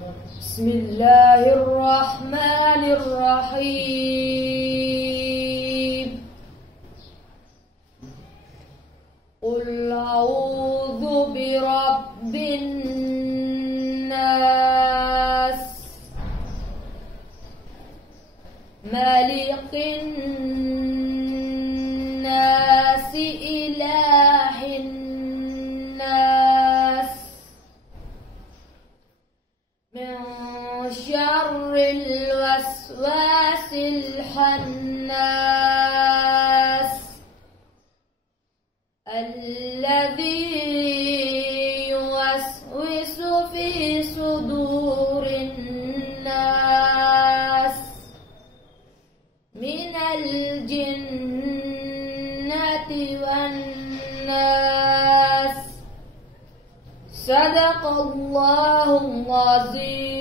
بسم الله الرحمن الرحيم. قل أعوذ برب الناس، ملك الناس، إله الناس، من شر الوسواس الخناس الذي يوسوس في صدور الناس من الجنة والناس. صدق الله العظيم.